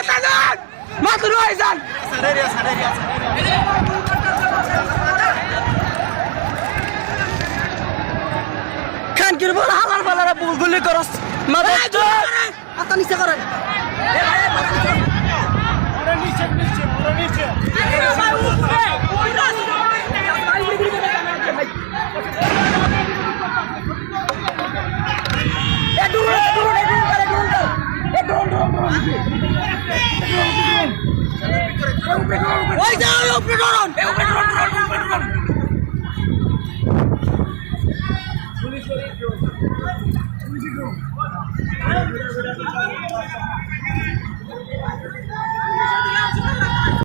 Matador! Matador, Isaac! Sareria, sareria, sareria. যান খানকির বল হালার বালারা বুল গুলি করস। মাথা আতা নিচে করেন ওই যা ওই উপরে ডরন। উপরে ডরন ডরন। Thank you.